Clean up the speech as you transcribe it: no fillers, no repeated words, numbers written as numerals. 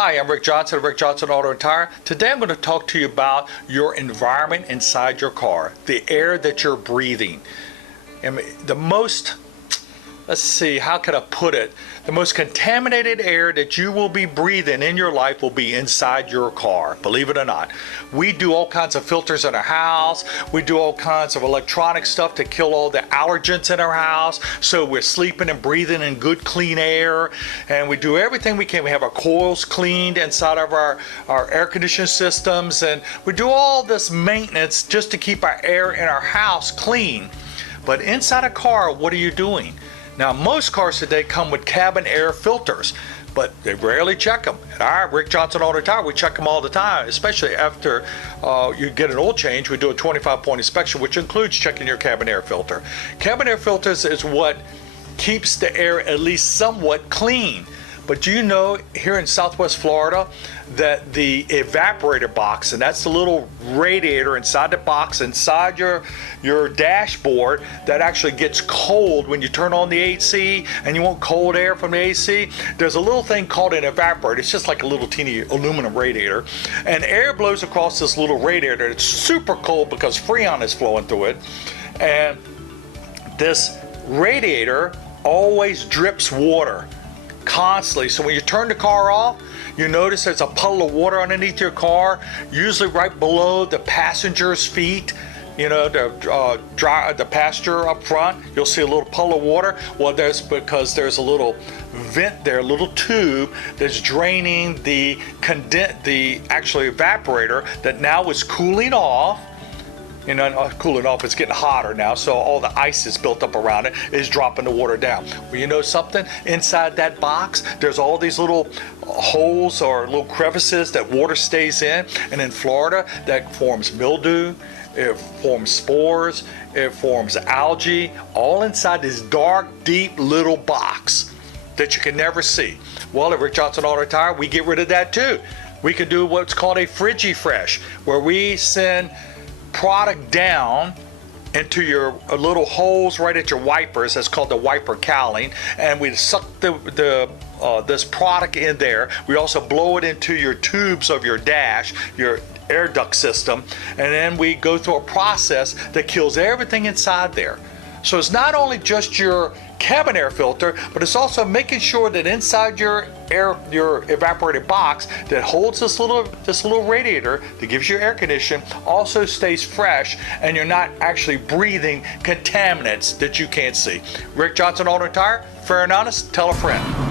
Hi, I'm Rick Johnson of Rick Johnson Auto and Tire. Today I'm going to talk to you about your environment inside your car, the air that you're breathing. And the most, let's see, how can I put it? The most contaminated air that you will be breathing in your life will be inside your car, believe it or not. We do all kinds of filters in our house. We do all kinds of electronic stuff to kill all the allergens in our house. So we're sleeping and breathing in good, clean air. And we do everything we can. We have our coils cleaned inside of our air conditioning systems. And we do all this maintenance just to keep our air in our house clean. But inside a car, what are you doing? Now, most cars today come with cabin air filters, but they rarely check them. At our Rick Johnson Auto Tire, we check them all the time, especially after you get an oil change. We do a 25-point inspection, which includes checking your cabin air filter. Cabin air filters is what keeps the air at least somewhat clean. But do you know, here in Southwest Florida, that the evaporator box, and that's the little radiator inside the box, inside your dashboard, that actually gets cold when you turn on the AC and you want cold air from the AC. There's a little thing called an evaporator. It's just like a little teeny aluminum radiator. And air blows across this little radiator. It's super cold because Freon is flowing through it. And this radiator always drips water constantly. So when you turn the car off, you notice there's a puddle of water underneath your car, usually right below the passenger's feet. You know, the passenger up front, you'll see a little puddle of water. Well, that's because there's a little vent there, a little tube that's draining the actually evaporator that now is cooling off. You know, cooling off, it's getting hotter now, so all the ice that's built up around it is dropping the water down. Well, you know something? Inside that box, there's all these little holes or little crevices that water stays in, and in Florida, that forms mildew, it forms spores, it forms algae, all inside this dark, deep little box that you can never see. Well, at Rick Johnson Auto Tire, we get rid of that too. We can do what's called a Frigifresh, where we send product down into your little holes right at your wipers. That's called the wiper cowling, and we suck this product in there. We also blow it into your tubes of your dash, your air duct system, and then we go through a process that kills everything inside there. So it's not only just your cabin air filter, but it's also making sure that inside your evaporated box that holds this little radiator that gives you air conditioning also stays fresh, and you're not actually breathing contaminants that you can't see. Rick Johnson Auto Tire, fair and honest, tell a friend.